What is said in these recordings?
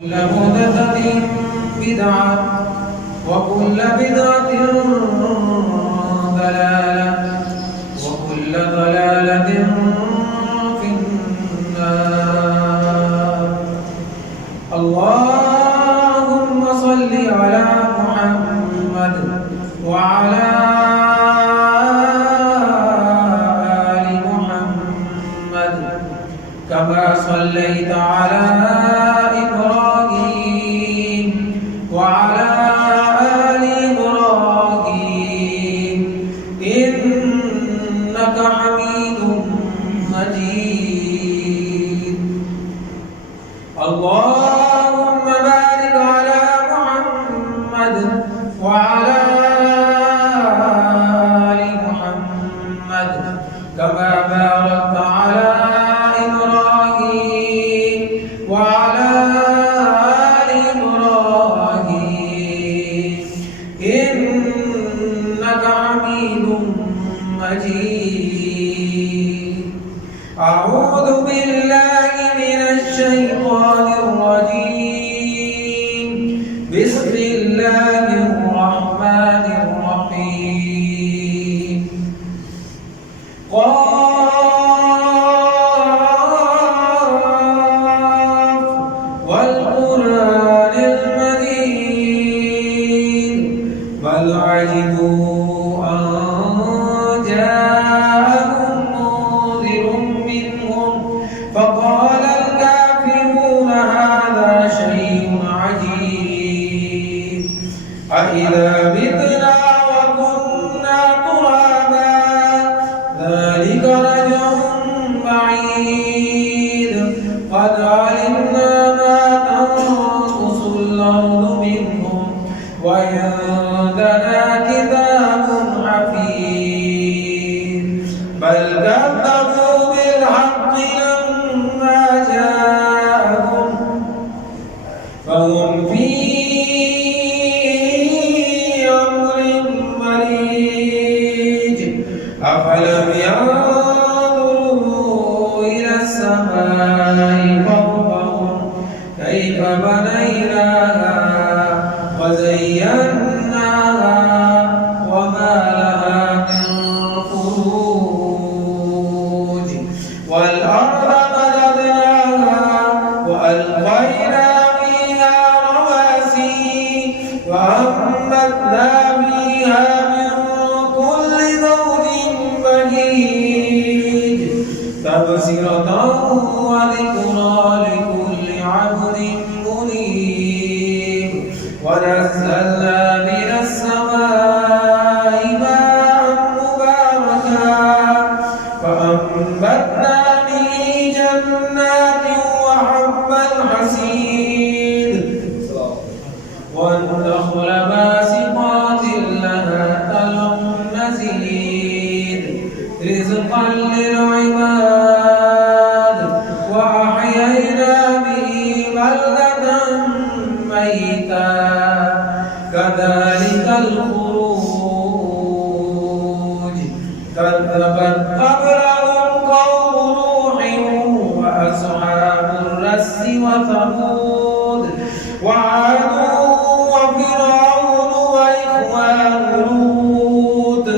كل محدثة بدعة وكل بدعة ضلالة وكل ضلالة في النار. اللهم صل على محمد وعلى آل محمد كما صليت على إبراهيم وعلى آل إبراهيم إنك حميد مجيد. اللهم بارك على محمد وعلى آل محمد كما باركت على إبراهيم وعلى آل إبراهيم إنك حميد مجيد. أعوذ بالله من الشيطان الرجيم. بسم الله الرحمن الرحيم. قاف والقرآن المجيد بل عجبوا أن جاءهم منذر منهم فقال الكافرون هذا شيء عجيب أإذا متنا وكنا ترابا ذلك رجع بعيد قد علمنا ما تنقص الأرض منهم وعندنا كتاب حفيظ بل كذبوا بالحق لما جاءهم فهم في أمر مريج أفلم ينظروا إلى السماء فوقهم كيف بنيناها وزيناها وما لها من فروج والأرض مددناها وألقينا فيها رواسي وأنبتنا فيها من كل زوج بهيج تبصرة وذكرى لكل عبد منيب ونزلنا من السماء ماء مباركا فأنبتنا به جنات وحب الحصيد والنخل باسقات لها طلع نضيد رزقا للعباد وأحيينا به بلدة ميتا كذلك الخروج كذبت قبلهم قوم نوح وأصحاب الرس وثمود وعاد وفرعون وإخوان لوط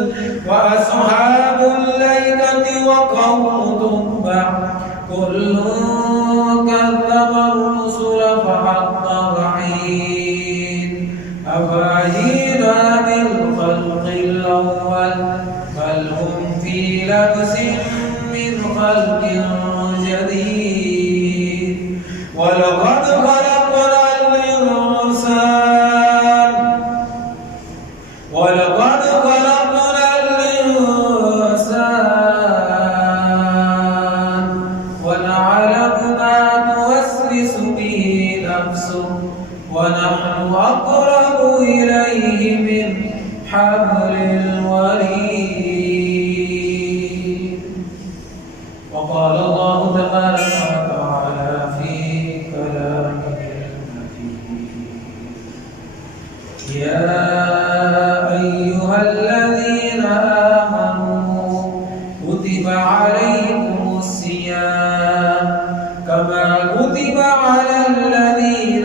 وأصحاب الأيكة وقوم تبع كل كذب الرسل فحق وعيد أفعينا بالخلق الأول بل هم في لبس من خلق جديد ولقد خلقنا الإنسان ونعلم ما توسوس به نفسه ونحن أقرب إليه من حبل الوريد. وقال الله تبارك وتعالى في كلامه المجيد يا أيها الذين آمنوا كتب عليكم الصيام كما كتب على الذين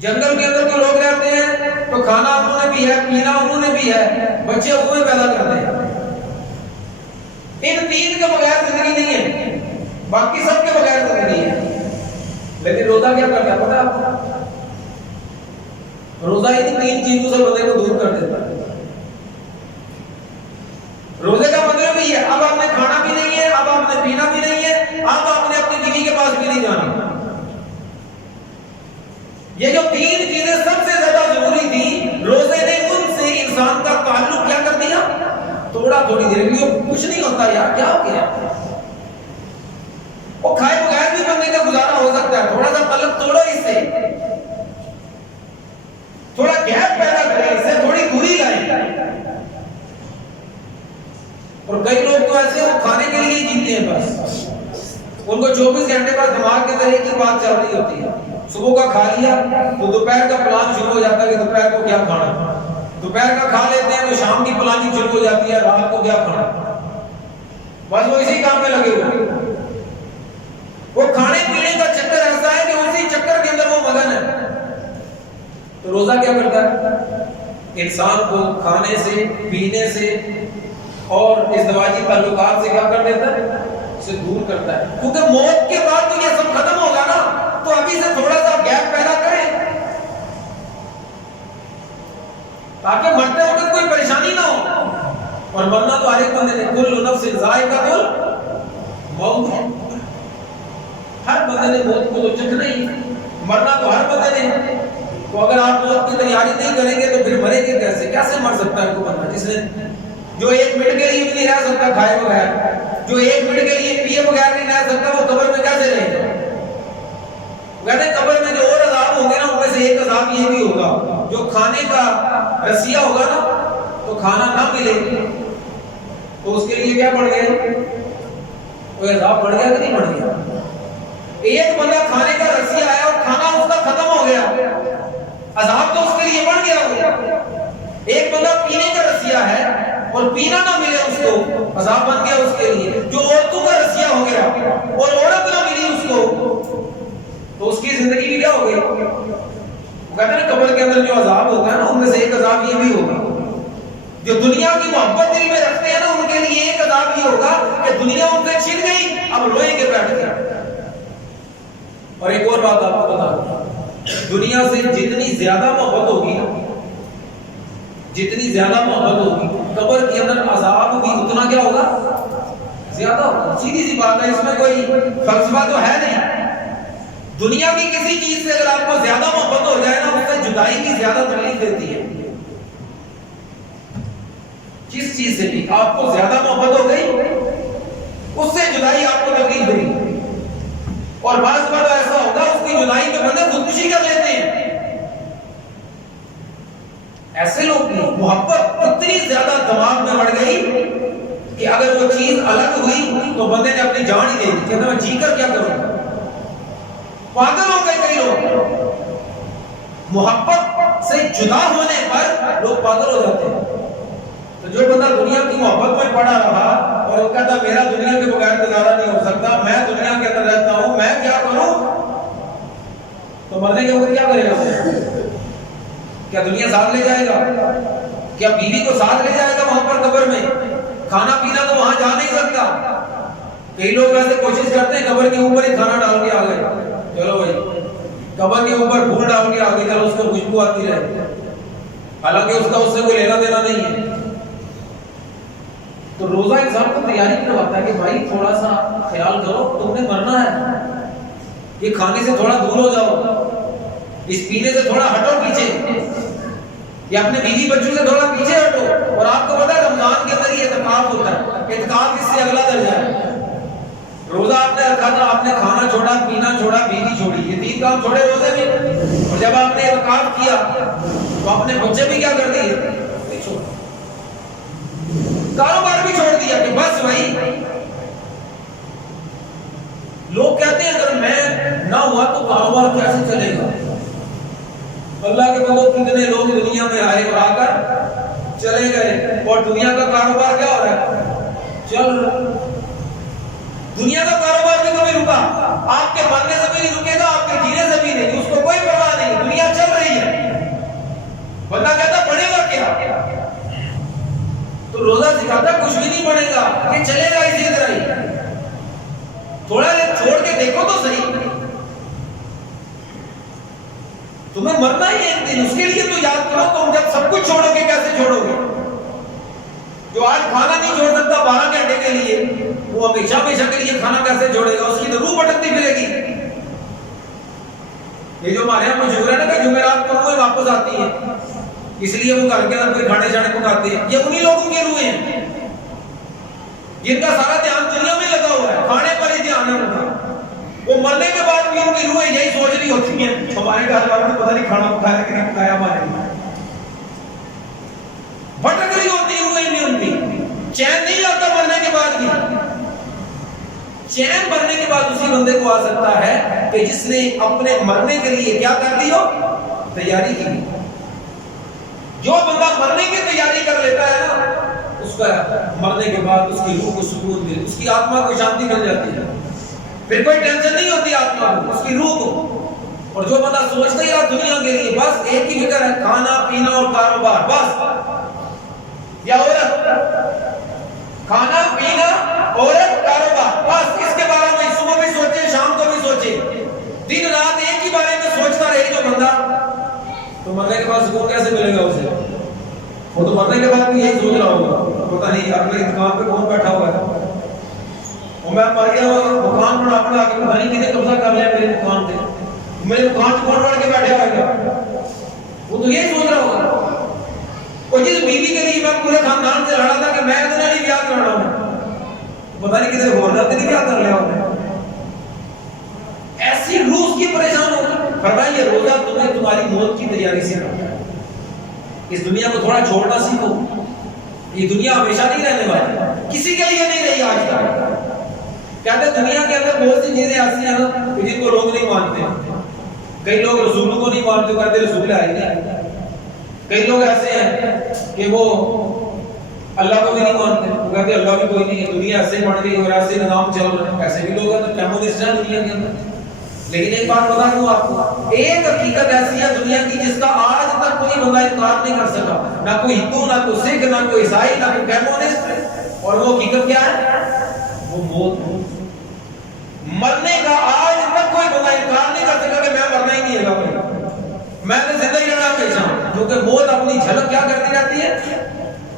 جنگل کے اندر جو لوگ رہتے ہیں تو کھانا انہوں نے بھی ہے، پینا انہوں نے بھی ہے، بچے انہوں نے پیدا کرتے ہیں. ان تین کے بغیر زندگی نہیں ہے، باقی سب کے بغیر زندگی ہے. لیکن روزہ کیا کرتا ہے پتہ ہے آپ کو؟ روزہ ان تین چیزوں سے بندے کو دور کر دیتا ہے. روزے کا مطلب یہ ہے اب آپ نے کھانا بھی نہیں ہے، اب آپ نے پینا بھی نہیں ہے، اب آپ نے اپنی بیوی کے پاس بھی نہیں جانا. یہ جو تین چیزیں سب سے زیادہ ضروری تھی، روزے نے ان سے انسان کا تعلق کیا کر دیا؟ تھوڑا تھوڑی دیر کے لیے کچھ نہیں ہوتا یار، کیا ہو گیا؟ وہ کھائے بغیر بھی بندے کا گزارا ہو سکتا ہے. تھوڑا سا تعلق توڑو اس سے، تھوڑا گیپ پیدا کریں، اس سے تھوڑی دوری لائیں. اور کئی لوگ تو ایسے وہ کھانے کے لیے جیتے ہیں، بس ان کو 24 گھنٹے بعد دماغ کے طرح کی بات چل رہی ہوتی ہے. صبح کا کھا لیا تو دوپہر کا پلان شروع ہو جاتا ہے کہ دوپہر کو کیا کھانا. دوپہر کا کھا لیتے ہیں تو شام کی پلاننگ شروع ہو جاتی ہے، رات کو کیا کھانا. بس وہ اسی کام میں لگے ہوئے. وہ کھانے پینے کا چکر ایسا ہے کہ اسی چکر کے اندر وہ مگن ہے. تو روزہ کیا کرتا ہے؟ انسان کو کھانے سے، پینے سے اور ازدواجی تعلقات سے کیا کر دیتا ہے؟ اسے دور کرتا ہے. کیونکہ موت کے بعد تو یہ سب ختم ہوگا نا، تو ابھی سے تھوڑا سا گیپ پیدا کریں تاکہ مرتے وقت کوئی پریشانی نہ ہو. اور مرنا تو ہر ایک بندے نے، کل نفس ذائقۃ الموت ہے. ہر بندے نے موت کو تو چکھنا ہی، مرنا تو ہر بندے نے. تو اگر آپ موت کی تیاری نہیں کریں گے تو پھر مریں گے کیسے؟ کیسے مر سکتا ہے کوئی بندہ جس نے جو ایک منٹ کے لیے بھی نہیں رہ سکتا کھائے بغیر، جو ایک منٹ کے لیے پیے بغیر نہیں رہ سکتا، وہ قبر میں کیسے رہے گا؟ کہتے ہیں قبر میں جو اور عذاب ہوں گے نا، ان میں سے ایک عذاب یہ بھی ہوگا، جو کھانے کا رسیہ ہوگا نا، تو کھانا نہ ملے تو اس کے لیے کیا بڑھ گیا؟ کوئی عذاب بڑھ گیا کہ نہیں بڑھ گیا؟ ایک بندہ کھانے کا رسیہ آیا اور کھانا اس کا ختم ہو گیا، عذاب تو اس کے لیے بڑھ گیا ہوگا. ایک بندہ پینے کا رسیہ ہے اور پینا نہ ملے اس کو، عذاب بن گیا اس کے لیے. جو عورتوں کا رسیہ ہو گیا اور عورت نہ ملی اس کو، تو اس کی زندگی بھی کیا ہو گئی؟ وہ کہتے ہیں قبر کے اندر جو عذاب ہوگا نا، ان میں سے ایک عذاب یہ بھی ہوگا. جو دنیا کی محبت دل میں رکھتے ہیں نا، ان کے لیے ایک عذاب یہ ہوگا کہ دنیا ان سے چھن گئی، اب روئیں گے بیٹھ گئے. اور ایک اور بات آپ کو بتا دوں، دنیا سے جتنی زیادہ محبت ہوگی نا، جتنی زیادہ محبت ہوگی، قبر کے اندر عذاب بھی اتنا کیا ہوگا؟ زیادہ ہوگا. سیدھی سی بات ہے، اس میں کوئی فلسفہ تو ہے نہیں. دنیا کی کسی چیز سے اگر آپ کو زیادہ محبت ہو جائے نا، اس سے جدائی بھی زیادہ تکلیف دیتی ہے. جس چیز سے بھی آپ کو زیادہ محبت ہو گئی، اس سے جدائی آپ کو تکلیف دے گی. اور بعض بار ایسا ہوگا اس کی جدائی میں بندے خودکشی کر لیتے ہیں. ایسے لوگ بھی محبت اتنی زیادہ دماغ میں بڑھ گئی کہ اگر وہ چیز الگ ہوئی تو بندے نے اپنی جان ہی دے دی. کہتا میں جی کر کیا کروں؟ پاگل ہو گئے کئی لوگ. محبت سے جدا ہونے پر لوگ پاگل ہو جاتے ہیں. تو جو بندہ دنیا کی محبت میں پڑا رہا اور وہ کہتا میرا دنیا کے بغیر گزارا نہیں ہو سکتا، میں دنیا کے اندر رہتا ہوں، میں کیا کروں؟ تو مرنے کے اوپر کیا کرے گا؟ کیا دنیا ساتھ لے جائے گا؟ کیا بیوی کو ساتھ لے جائے گا وہاں پر قبر میں؟ کھانا پینا تو وہاں جا نہیں سکتا. کئی لوگ ایسے کوشش کرتے ہیں قبر کے اوپر ہی کھانا ڈال کے آ گئے، چلو بھائی قبر کے اوپر پھول ڈال کے آ گئے، چلو اس کو خوشبو آتی رہے، حالانکہ اس کا اس سے کوئی لینا دینا نہیں ہے. تو روزہ انسان کو تیاری کرواتا ہے کہ بھائی تھوڑا سا خیال کرو، تم نے مرنا ہے، یہ کھانے سے تھوڑا دور ہو جاؤ، اس پینے سے تھوڑا ہٹو پیچھے، یا اپنے بیوی بچوں سے تھوڑا پیچھے ہٹو. اور آپ کو پتا ہے رمضان کے اندر یہ اعتکاف ہوتا ہے. اعتکاف اس سے اگلا درجہ ہے. روزہ آپ نے رکھا تھا، آپ نے کھانا چھوڑا، پینا چھوڑا، بیوی چھوڑی، یہ تین کام چھوڑے روزے میں. اور جب آپ نے اعتکاف کیا تو اپنے بچے بھی کیا کر دیے؟ کاروبار بھی چھوڑ دیا کہ بس بھائی. لوگ کہتے ہیں اگر میں نہ ہوا تو کاروبار کیسے چلے گا؟ اللہ کے بندوں کتنے لوگ دنیا میں آئے اور آ کر چلے گئے، اور دنیا کا کاروبار کیا ہو رہا ہے؟ چل رہا. دنیا کا کاروبار بھی کبھی رکا؟ آپ کے مرنے سے بھی نہیں رکے گا، آپ کے جینے سے بھی نہیں، اس کو کوئی پرواہ نہیں، دنیا چل تو مرنا ہی ہے ایک دن، اس کے لیے تو یاد کرو. تم جب سب کچھ چھوڑو گے کیسے چھوڑو گے؟ جو آج کھانا نہیں چھوڑ سکتا 12 گھنٹے کے لیے، وہ ہمیشہ ہمیشہ کے لیے کھانا کیسے چھوڑے گا؟ اس کی تو روح بھٹکتی پھرے گی. یہ جو ہمارے یہاں مشہور ہے نا کہ جمعرات کو روحیں واپس آتی ہیں، اس لیے وہ گھر کے اندر کوئی کھانے شانے پکاتے ہیں. یہ انہی لوگوں کی روحیں ہیں جن کا سارا دھیان دنیا میں لگا ہوا ہے، کھانے پر ہی دھیان ہے ان کا. وہ مرنے کے بعد بھی ان کی روحیں یہی سوچ رہی ہوتی ہیں ہمارے گھر والوں نے پتہ نہیں کھانا پکایا کہ نہیں پکایا ہمارے لیے. بھٹک رہی ہوتی روحیں نہیں ان کی. چین نہیں آتا مرنے کے بعد بھی. چین مرنے کے بعد اسی بندے کو آ سکتا ہے کہ جس نے اپنے مرنے کے لیے کیا کر لی ہو؟ تیاری کی. جو بندہ مرنے کی تیاری کر لیتا ہے نا، اس کا مرنے کے بعد اس کی روح کو سکون ملے، اس کی آتما کو شانتی مل جاتی ہے. پھر کوئی ٹینشن نہیں ہوتی آتما کو، اس کی روح کو. اور جو بندہ سوچتا ہی رہا دنیا کے لیے بس ایک ہی فکر ہے، کھانا پینا اور کاروبار، بس یا عورت، کھانا پینا عورت کاروبار، بس اس کے بارے میں صبح بھی سوچے شام کو بھی سوچے، دن رات ایک ہی بارے میں سوچتا رہے جو بندہ، تو مرنے کے بعد سکون کیسے ملے گا اسے؟ وہ تو مرنے کے بعد بھی یہی سوچ رہا ہوگا، پتہ نہیں یار میری دکان پہ کون بیٹھا ہوا ہے، اور میں مر گیا دکان بنا بنا کے پتہ نہیں کتنے قبضہ کر لیا میری دکان پہ، میری دکان سے کون بڑھ کے بیٹھے ہوئے گا. وہ تو یہی سوچ رہا ہوگا. اور جس بیوی کے لیے میں پورے خاندان سے لڑا تھا کہ میں اتنا نہیں بیاہ کر رہا ہوں، پتہ نہیں کسی اور نے نہیں بیاہ کر لیا ہوگا. ایسی روح کی پریشان ہوگی. فرمایا یہ روزہ تمہیں تمہاری موت کی تیاری سے کرتا ہے. اس دنیا کو تھوڑا چھوڑنا سیکھو. یہ دنیا ہمیشہ نہیں رہنے والی، کسی کے لیے نہیں رہی آج تک. کہتے ہیں دنیا کے اندر بہت سی چیزیں ایسی ہیں نا جن کو لوگ نہیں مانتے. کئی لوگ رسولوں کو نہیں مانتے، کہتے رسول آئے نہیں. کئی لوگ ایسے ہیں کہ وہ اللہ کو بھی نہیں مانتے، وہ کہتے ہیں اللہ بھی کوئی نہیں ہے، دنیا ایسے بڑھ گئی اور ایسے نظام چل رہے ہیں. ایسے بھی لوگ ہیں تو کمیونسٹ ہیں دنیا کے اندر. لیکن ایک بات بتا دوں آپ کو، ایک حقیقت ایسی ہے دنیا کی جس کا آج تک کوئی بندہ انکار نہیں کر سکا، نہ کوئی ہندو، نہ کوئی سکھ، نہ کوئی عیسائی، نہ کوئی کمیونسٹ. اور وہ حقیقت کیا ہے؟ وہ موت. مرنے کا آج تک کوئی بندہ انکار نہیں کر سکا کہ میں مرنا ہی نہیں ہے بھائی، میں نے زندگی رہنا ہمیشہ. کیونکہ موت اپنی جھلک کیا کرتی رہتی ہے؟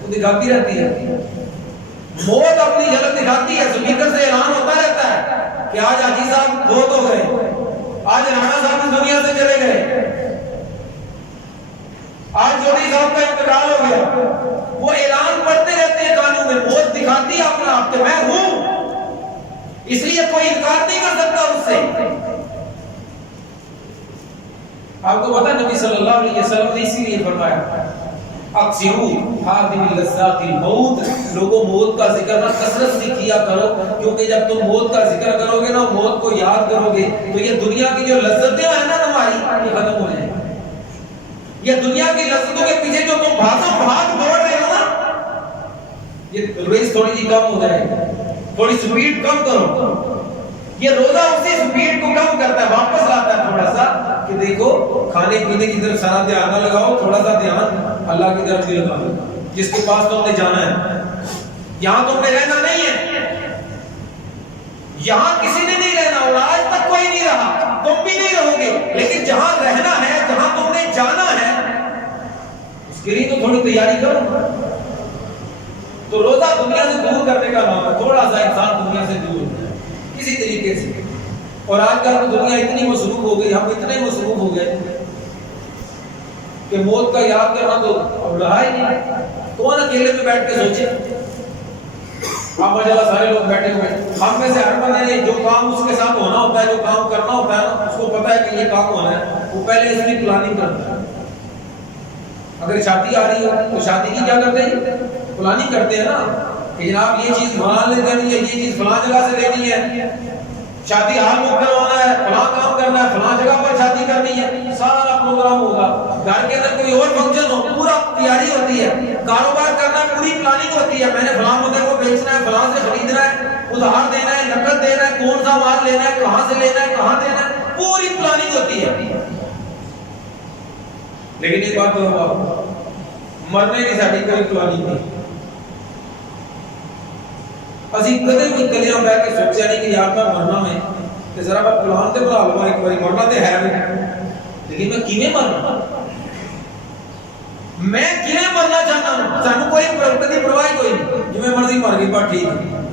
وہ دکھاتی رہتی ہے. موت اپنی جھلک دکھاتی ہے. سپیکر سے اعلان ہوتا رہتا ہے کہ آج حاجی صاحب فوت ہو گئے، آج رانا صاحب اس دنیا سے چلے گئے، آج چودھری صاحب کا انتقال ہو گیا. وہ اعلان پڑھتے رہتے ہیں کانوں میں. موت دکھاتی ہے اپنا آپ کہ میں ہوں، اس لیے کوئی انکار نہیں کر سکتا اس سے. آپ کو پتا نبی صلی اللہ علیہ وسلم نے اسی لیے فرمایا اکثروا حاضر اللذات الموت، لوگوں موت کا ذکر نہ کثرت سے کیا کرو، کیونکہ جب تم موت کا ذکر کرو گے نا، موت کو یاد کرو گے تو یہ دنیا کی جو لذتیں ہیں نا ہماری، یہ ختم ہو جائیں گی. یہ دنیا کی لذتوں کے پیچھے جو تم بھاگ دوڑ رہے ہو نا، یہ ریس تھوڑی سی کم ہو جائے گی. تھوڑی سپیڈ کم کرو. یہ روزہ اسی سپیڈ کو کم کرتا ہے، واپس لاتا ہے تھوڑا سا کہ دیکھو کھانے پینے کی طرف سارا دھیان نہ لگاؤ، تھوڑا سا دھیان اللہ کی طرف بھی لگاؤ. جس کے پاس تم نے جانا ہے، یہاں تم نے رہنا نہیں ہے، یہاں کسی نے نہیں رہنا اور آج تک کوئی نہیں رہا، تم بھی نہیں رہو گے. لیکن جہاں رہنا ہے، جہاں تم نے جانا ہے، اس کے لیے تو تھوڑی تیاری کرو. تو روزہ دنیا سے دور کرنے کا نام ہے. تھوڑا سا انسان دنیا سے دور ہو جائے کسی طریقے سے. اور آج کل دنیا اتنی مصروف ہو گئی، ہم اتنے مصروف ہو گئے کہ موت کا یاد کرنا تو اب رہا ہی نہیں. کون اکیلے میں بیٹھ کے سوچے؟ آپ ماشاءاللہ سارے لوگ بیٹھے ہوئے، ہم میں سے ہر بندے نے جو کام اس کے ساتھ ہونا ہوتا ہے، جو کام کرنا ہوتا ہے نا، اس کو پتا ہے کہ یہ کام ہونا ہے، وہ پہلے اس کی پلاننگ کرتا ہے. اگر شادی آ رہی ہو تو شادی کی کیا کرتے ہیں؟ پلاننگ کرتے ہیں نا کہ جناب یہ چیز فلاں لے جانی ہے، یہ چیز فلاں جگہ سے لینی ہے، شادی ہال بک کروانا ہے، فلاں کام کرنا ہے، فلاں جگہ پر شادی کرنی ہے، سارا پروگرام ہوگا. گھر کے اندر کوئی اور فنکشن ہو، پورا تیاری ہوتی ہے. کاروبار کرنا پوری پلاننگ ہوتی ہے. میں نے فلاں بندے کو بیچنا ہے، فلاں سے خریدنا ہے، ادھار دینا ہے، نقد دینا ہے، کون سا مال لینا ہے، کہاں سے لینا ہے، کہاں دینا ہے، پوری پلاننگ ہوتی ہے. لیکن ایک بات تو مرنے کی ساری کوئی پلاننگ نہیں. اسی کدے بھی کلیاں بیٹھ کے سوچیا نہیں کہ یار میں مرنا ہے، کہ ذرا میں پلان تے بنا لواں ایک باری، مرنا تے ہے نہیں. لیکن میں کیویں مرنا، میں کیویں مرنا چاہتا ہوں، سانو کوئی کدی پرواہ کوئی نہیں، جویں مرضی مر گئی پر ٹھیک ہے۔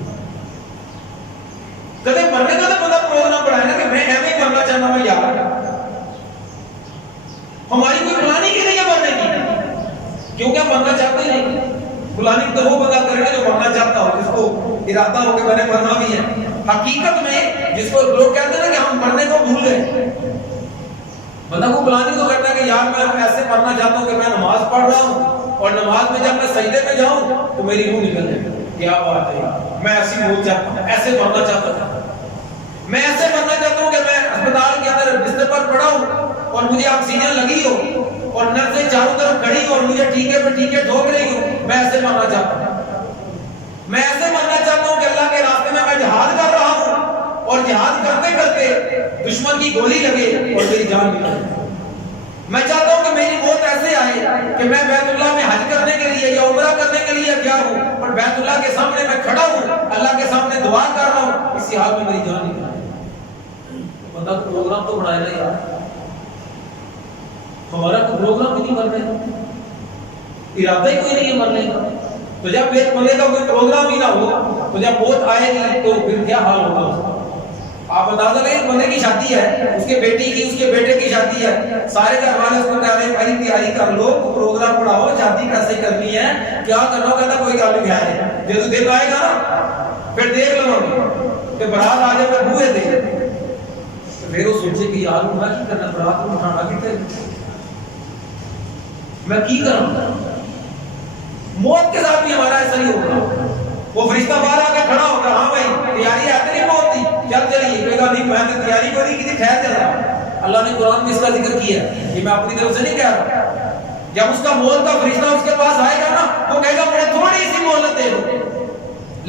کدے مرنے کا تو بندہ پروگرام بنائے نا کہ میں ایویں مرنا چاہتا ہوں یار، ہماری کوئی پلاننگ ہی نہیں ہے مرنے کی، کیونکہ ہم مرنا چاہتے ہی نہیں۔ پلاننگ تو وہ بندہ کرے گا جو مرنا چاہتا ہو، جس کو ارادہ ہو کہ میں نے مرنا بھی ہے۔ حقیقت میں جس کو لوگ کہتے ہیں نا کہ ہم مرنے کو بھول گئے، بندہ کو پلاننگ تو کرتا ہے کہ یار میں ایسے مرنا چاہتا ہوں کہ میں نماز پڑھ رہا ہوں اور نماز میں جب میں سجدے میں جاؤں تو میری روح نکل جائے، کیا بات ہے، میں ایسی موت چاہتا ہوں، ایسے مرنا چاہتا ہوں، میں ایسے مرنا چاہتا ہوں کہ میں اسپتال کے اندر بستر پر پڑا ہوں اور مجھے آکسیجن لگی ہو اور نرسیں چاروں طرف کھڑی اور مجھے ٹیکے پہ ٹیکے ٹھوک رہی ہوں، میں ایسے مرنا چاہتا ہوں۔ میں ایسے مرنا چاہتا ہوں کہ اللہ کے راستے میں جہاد کر رہا ہوں اور جہاد کرتے کرتے دشمن کی گولی لگے اور میری جان نکلے۔ میں چاہتا ہوں کہ میری موت ایسے آئے کہ میں بیت اللہ میں حج کرنے کے لیے یا عمرہ کرنے کے لیے گیا ہوں اور بیت اللہ کے سامنے میں کھڑا ہوں، اللہ کے سامنے دعا کر رہا ہوں، اسی حال میں میری جان نکلے۔ بندہ پروگرام تو بنائے گا یار، ہمارا کوئی پروگرام ہی نہیں مرنے کا، ارادہ ہی کوئی نہیں ہے مرنے کا۔ تو جب ایک مرنے کا کوئی پروگرام ہی نہ ہو تو جب موت آئے گی تو پھر کیا حال ہوگا اس کا؟ آپ اندازہ کریں، ایک بندے کی شادی ہے، اس کے بیٹی کی، اس کے بیٹے کی شادی ہے، سارے گھر والے اس کو کہہ رہے ہیں بھائی تیاری کر لو، پروگرام بڑھاؤ، شادی کیسے کرنی ہے، کیا کرنا ہو، کہتا کوئی گل نہیں ہے، جب دن آئے گا نا پھر دیکھ لو کہ برات آ جائے پھر بوئے دے، پھر وہ سوچے کہ یار میں کی کرنا، برات کو اٹھانا کتنے، میں کی کروں۔ موت کے ساتھ بھی ہمارا ایسا ہی ہوگا، وہ فرشتہ باہر آ کے کھڑا ہوگا، ہاں بھائی تیاری ہے تیری موت کی، چل چلیے، کہے گا نہیں میں نے تیاری کو نہیں کی، ٹھہر جا۔ اللہ نے قرآن میں اس کا ذکر کیا ہے، یہ میں اپنی طرف سے نہیں کہہ رہا۔ جب اس کا موت کا فرشتہ اس کے پاس آئے گا نا، وہ کہے گا مجھے تھوڑی سی مہلت دے دو،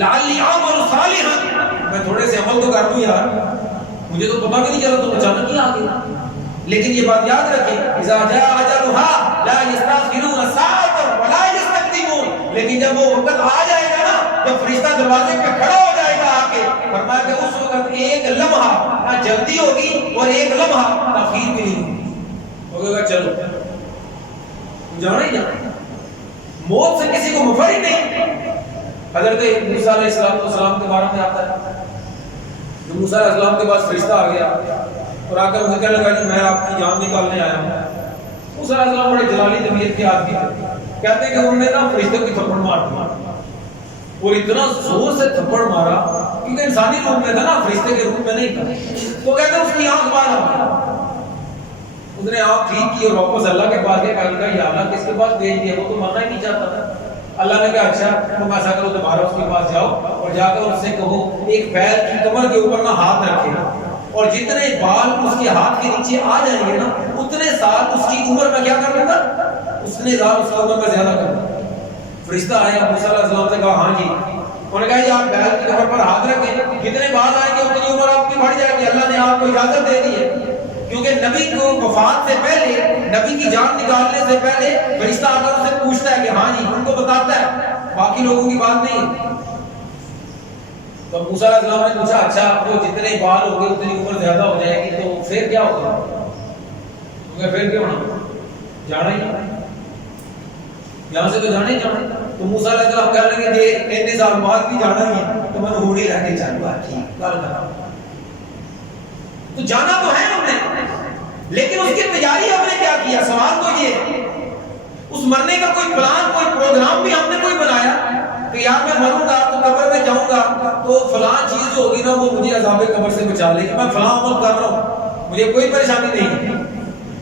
لعلی اعمل صالحا، میں تھوڑے سے عمل تو کر دوں یار، مجھے تو پتہ بھی نہیں چلا، تو اچانک ہی آ گیا۔ لیکن یہ بات یاد رکھیں، اذا جاء اجلها لا يستأخرون ساعة ولا يستقدمون، لیکن جب وہ وقت آ جائے گا نا، جب فرشتہ دروازے پہ کھڑا ہو جائے گا آ کے، فرمایا کہ اس وقت ایک لمحہ نہ جلدی ہوگی اور ایک لمحہ تاخیر بھی نہیں ہوگی، ہوگا چلو جانا ہی جانا، موت سے کسی کو مفر ہی نہیں۔ حضرت موسیٰ علیہ السلام کے بارے میں آتا ہے، جو موسیٰ علیہ السلام کے پاس فرشتہ آ گیا اور آ کر اسے کہنے لگا کہ میں آپ کی جان نکالنے آیا ہوں۔ موسیٰ علیہ السلام بڑے جلالی طبیعت کے آدمی تھے، کہتے ہیں کہ انہوں نے نا فرشتے کی تھپڑ مار دیا اور اتنا زور سے تھپڑ مارا، کیونکہ انسانی روپ میں تھا نا، فرشتے کے روپ میں نہیں تھا، تو کہتے ہیں اس کی آنکھ باہر آ گئی، اس نے آنکھ ٹھیک کی اور واپس اللہ کے پاس گیا، کہا یا اللہ کس کے پاس بھیج دیا، وہ تو مرنا ہی نہیں چاہتا تھا۔ اللہ نے کہا اچھا تم ایسا کرو، دوبارہ اس کے پاس جاؤ اور جا کر اس سے کہو ایک پیر کی کمر کے اوپر نہ ہاتھ رکھے اور جتنے بال اس کے ہاتھ کے نیچے آ جائیں گے نا اتنے سال اس کی عمر میں کیا کر لوں گا، اتنے سال اس کی عمر میں زیادہ کر لوں۔ فرشتہ آیا موسیٰ علیہ السلام سے کہا ہاں جی، انہوں نے کہا جی آپ بیل کی کمر پر ہاتھ رکھیں، جتنے بال آئیں گے اتنی عمر آپ کی بڑھ جائے گی، اللہ نے آپ کو اجازت دے دی ہے۔ کیونکہ نبی کو وفات سے پہلے، نبی کی جان نکالنے سے پہلے فرشتہ آ کر اسے پوچھتا ہے کہ ہاں جی، ان کو بتاتا ہے، باقی لوگوں کی بات نہیں۔ تو موسیٰ علیہ السلام نے پوچھا اچھا وہ جتنے بال ہو گئے اتنی عمر زیادہ ہو جائے گی تو پھر کیا ہوگا؟ کیونکہ پھر کیا ہونا، جانا ہی یہاں سے تو جانا ہی جانا۔ تو موسیٰ علیہ السلام کہنے لگے کہ اتنے سال بعد بھی جانا ہی ہے تو میں ہوڑی رہ کے چلوں گا، ٹھیک کل کرا، تو جانا تو ہے ہم نے، لیکن اس کی تیاری ہم نے کیا کیا؟ سوال تو یہ ہے، اس مرنے کا کوئی پلان، کوئی پروگرام بھی ہم نے کوئی بنایا کہ یار میں مروں گا تو قبر میں جاؤں گا تو فلاں چیز ہوگی نا وہ مجھے عذاب قبر سے بچا لے گی، میں فلاں عمل کر رہا ہوں مجھے کوئی پریشانی نہیں ہے،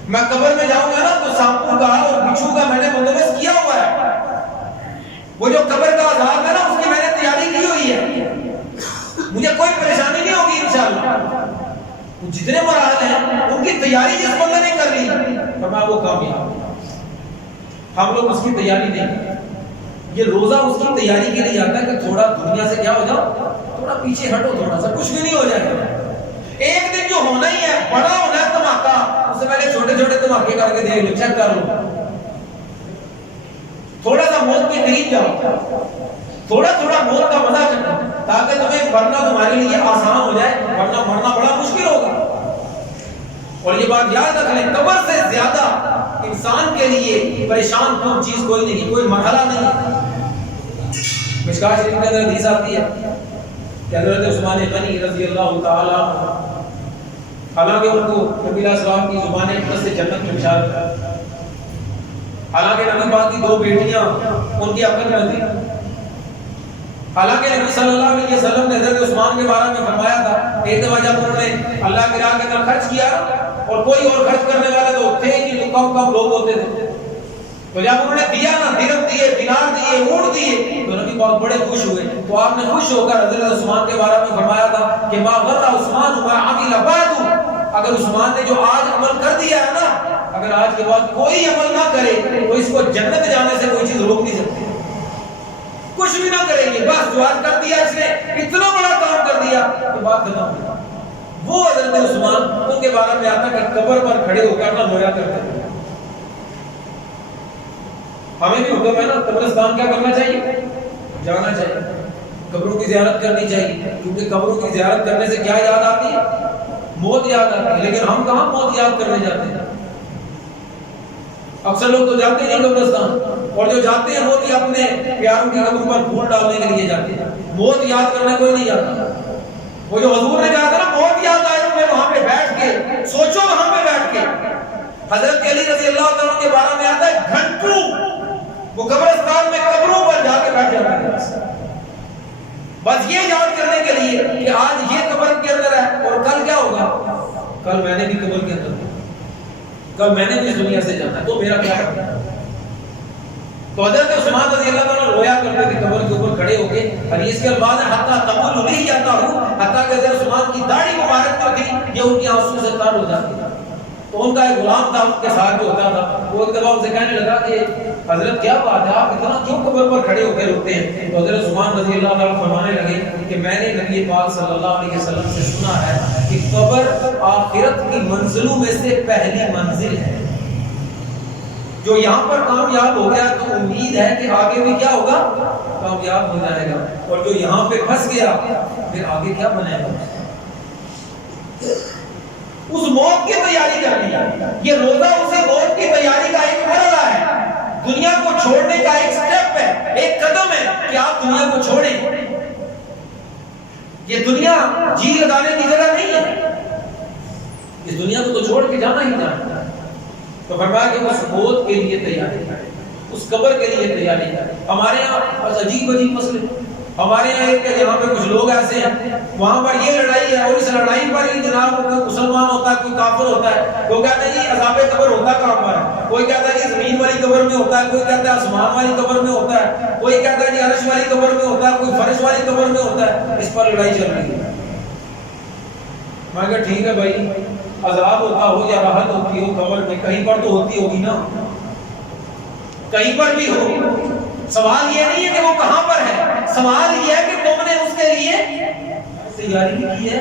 میں قبر میں جاؤں گا نا تو سانپوں کا اور بچھو کا میں نے بندوبست کیا ہوا ہے، وہ جو قبر کا عذاب ہے نا اس کی میں نے تیاری کی ہوئی ہے، مجھے کوئی پریشانی نہیں ہوگی انشاءاللہ۔ جتنے مراحل ہیں ان کی تیاری جس بندے نے کر لی فرمایا وہ کامیاب۔ ہم لوگ اس کی تیاری نہیں، یہ روزہ اس کی تیاری کے لیے آتا ہے کہ تھوڑا دنیا سے کیا ہو جاؤ، تھوڑا پیچھے ہٹو، تھوڑا سا کچھ بھی نہیں ہو جائے گا، ایک دن جو ہونا ہی ہے، بڑا ہونا ہے دھماکہ، اس سے پہلے چھوٹے چھوٹے دھماکے کر کے دیکھ لو، چیک کر لو، تھوڑا سا موت کے قریب جاؤ، تھوڑا تھوڑا موت کا مزہ چکھو تاکہ تمہیں مرنا تمہارے لیے آسان ہو جائے، ورنہ مرنا بڑا مشکل ہوگا۔ اور یہ بات یاد رکھ لیں، قبر سے زیادہ انسان کے لیے پریشان کن چیز کوئی نہیں، کوئی مرحلہ نہیں۔ مشکاہ شریف کے اندر حدیث آتی ہے کہ حضرت عثمان غنی رضی اللہ تعالیٰ حالانکہ ان کو نبی علیہ السلام کی زبان اقدس سے جنت میں بشارت ہے، حالانکہ نبی پاک کی 2 بیٹیاں ان کی عقل میں تھی، حالانکہ نبی صلی اللہ علیہ وسلم نے حضرت عثمان کے بارے میں فرمایا تھا ایک دفعہ جب انہوں نے اللہ کی راہ کے اندر خرچ کیا اور کوئی اور خرچ کرنے والے تو تھے ہی نہیں، تو کم لوگ ہوتے تھے، تو جب انہوں نے دیا نا، درہم دیے، دینار دیے، اونٹ دیے، تو نبی پاک بڑے خوش ہوئے، تو آپ نے خوش ہو کر حضرت عثمان کے بارے میں فرمایا تھا کہ ما غر عثمان ما عمل بعد، اگر عثمان نے جو آج عمل کر دیا ہے نا، اگر آج کے بعد کوئی عمل نہ کرے تو اس کو جنت جانے سے کوئی چیز روک نہیں سکتی، کچھ بھی نہ کریں گے، بس جو آج کر دیا اس نے اتنا بڑا کام کر دیا کہ بات ختم ہو گئی۔ وہ حضرت عثمان ان کے بارے میں آتا کہ قبر پر کھڑے ہو کر نہ رویا کرتے تھے۔ ہمیں بھی حکم ہے نا، قبرستان کیا کرنا چاہیے؟ جانا چاہیے، قبروں کی زیارت کرنی چاہیے، کیونکہ قبروں کی زیارت کرنے سے کیا یاد آتی ہے؟ موت یاد آتی ہے، لیکن ہم کہاں موت یاد کرنے جاتے ہیں؟ اکثر لوگ تو جاتے ہیں قبرستان، اور جو جاتے ہیں وہ بھی اپنے پیاروں کی قبر پر پھول ڈالنے کے لیے جاتے ہیں، موت یاد کرنے کوئی نہیں جاتا۔ وہ جو حضور نے کہا تھا نا موت یاد آئے تمہیں وہاں پہ بیٹھ کے سوچو، وہاں پہ بیٹھ کے حضرت علی رضی اللہ تعالیٰ کے بارے میں آتا ہے گھنٹوں وہ قبرستان میں قبروں پر جا کے بیٹھ جاتا ہے، بس یہ یاد کرنے کے لیے کہ آج یہ قبر کے اندر ہے اور کل کیا ہوگا، کل میں نے بھی قبر کے اندر ہوں، کل میں نے بھی اس دنیا سے جانا ہے، تو میرا کیا ہے؟ تو حضرت عثمان رضی اللہ عنہ رویا کرتے تھے قبر کے اوپر کھڑے ہو کے، اور اس کے بعد حتیٰ تقول نہیں جاتا ہوں، حتیٰ کہ حضرت عثمان کی داڑھی مبارک جو تھی یہ ان کی آنسو سے تر ہو جاتی تھی۔ تو ان کا ایک غلام تھا ان کے ساتھ جو ہوتا تھا، وہ ایک دفعہ ان سے کہنے لگا کہ حضرت کیا بات ہے، آپ اتنا کیوں قبر پر کھڑے ہو کے روتے ہیں؟ تو حضرت عثمان رضی اللہ عنہ فرمانے لگے کہ میں نے نبی پاک صلی اللہ علیہ وسلم سے سنا ہے کہ قبر آخرت کی منزلوں میں سے پہلی منزل ہے، جو یہاں پر کامیاب ہو گیا تو امید ہے کہ آگے بھی کیا ہوگا، کامیاب ہو جائے گا، اور جو یہاں پہ پھنس گیا پھر آگے کیا بنے گا؟ اس موت کی تیاری کرنی ہے، یہ روزہ اسی موت کی تیاری کا ایک مرحلہ ہے، دنیا کو چھوڑنے کا ایک سٹیپ ہے، ایک قدم ہے کہ آپ دنیا کو چھوڑیں۔ یہ دنیا جی لگانے کی جگہ نہیں ہے، اس دنیا کو تو چھوڑ کے جانا ہی جانا ہے۔ تو فرمایا کہ اس موت کے لیے تیاری کریں، اس قبر کے لیے تیاری کریں۔ ہمارے یہاں بس عجیب مسئلے، ہمارے یہاں ایک یہاں پہ کچھ لوگ ایسے ہیں وہاں پر یہ لڑائی ہے، اور اس لڑائی پر ہی جناب کوئی مسلمان ہوتا ہے، کوئی کافر ہوتا ہے، کوئی کہتا ہے جی عذاب قبر ہوتا کہاں پر ہے، کوئی کہتا ہے جی زمین والی قبر میں ہوتا ہے، کوئی کہتا ہے آسمان والی قبر میں ہوتا ہے، کوئی کہتا ہے جی عرش والی قبر میں ہوتا ہے، کوئی فرش والی قبر میں ہوتا ہے، اس پر لڑائی چل رہی ہے۔ میں کہا ٹھیک ہے بھائی، عذاب ہوتا ہو یا راحت ہوتی ہو قبر میں، کہیں پر تو ہوتی ہوگی نا، کہیں پر بھی ہو۔ سوال یہ نہیں ہے کہ وہ کہاں پر ہے، سوال یہ ہے کہ تم نے اس کے لیے تیاری کی ہے۔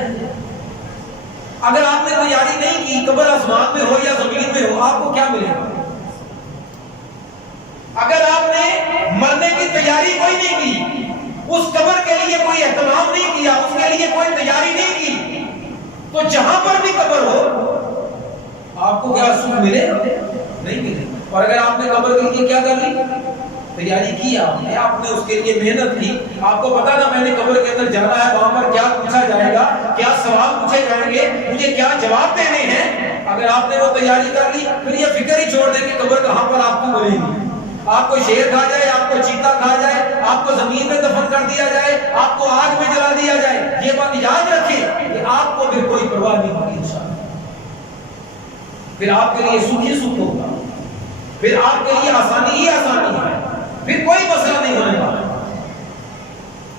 اگر آپ نے تیاری نہیں کی، قبر آسمان میں ہو یا زمین میں ہو، آپ کو کیا ملے گا؟ اگر آپ نے مرنے کی تیاری کوئی نہیں کی، اس قبر کے لیے کوئی اہتمام نہیں کیا، اس کے لیے کوئی تیاری نہیں کی، تو جہاں پر بھی قبر ہو آپ کو کیا سکھ ملے؟ نہیں ملے۔ اور اگر آپ نے قبر کے لیے کیا کر لی، تیاری کی، آپ نے اس کے لیے محنت کی، آپ کو پتا تھا میں نے قبر کے اندر جانا ہے، وہاں پر کیا پوچھا جائے گا، کیا سوال پوچھے جائیں گے، مجھے کیا جواب دینے ہیں، اگر آپ نے وہ تیاری کر لی، پھر یہ فکر ہی چھوڑ دیں کہ قبر کہاں پر آپ کو ملے گی۔ آپ کو شیر کھا جائے، آپ کو چیتا کھا جائے، آپ کو زمین میں دفن کر دیا جائے، آپ کو آگ میں جلا دیا جائے، یہ بات یاد رکھیں کہ آپ کو پھر کوئی پرواہ نہیں ہوگی انشاءاللہ۔ پھر آپ کے لیے سکھ ہی سکھ ہوگا، پھر آپ کے لیے آسانی ہی آسانی ہے، پھر کوئی مسئلہ نہیں ہونے والا۔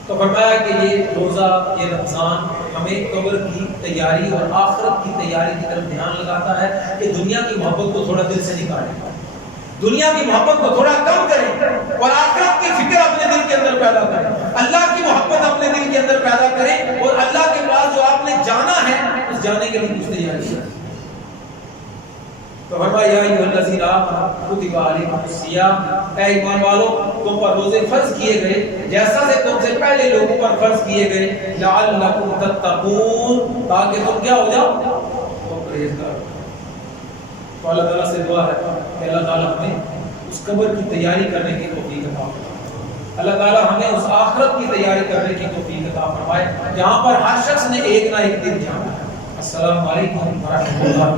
تو فرمایا کہ یہ روزہ، یہ رمضان ہمیں قبر کی تیاری اور آخرت کی تیاری کی طرف دھیان لگاتا ہے کہ دنیا کی محبت کو تھوڑا دل سے نکالیں، دنیا کی محبت کو تھوڑا کم کریں اور آخرت کی فکر اپنے دل کے اندر پیدا کریں، اللہ کی محبت اپنے دل کے اندر پیدا کریں، اور اللہ کے پاس جو آپ نے جانا ہے اس جانے کے لیے کچھ تیاری کریں۔ تو فرمایا یا ایھا الذین آمنوا کتب علیکم الصیام، اے ایمان والو تم پر روزے فرض کیے گئے جیسا سے تم سے پہلے لوگوں پر فرض کیے گئے، لعلکم تتقون، تاکہ تم کیا ہو جاؤ، تم پرہیزگار۔ تو اللہ تعالیٰ سے دعا ہے کہ اللہ تعالیٰ ہمیں اس قبر کی تیاری کرنے کی توفیق عطا فرمائے، اللہ تعالیٰ ہمیں اس آخرت کی تیاری کرنے کی توفیق عطا فرمائے جہاں پر ہر شخص نے ایک نہ ایک دن جانا ہے۔ السلام علیکم ورحمۃ اللہ۔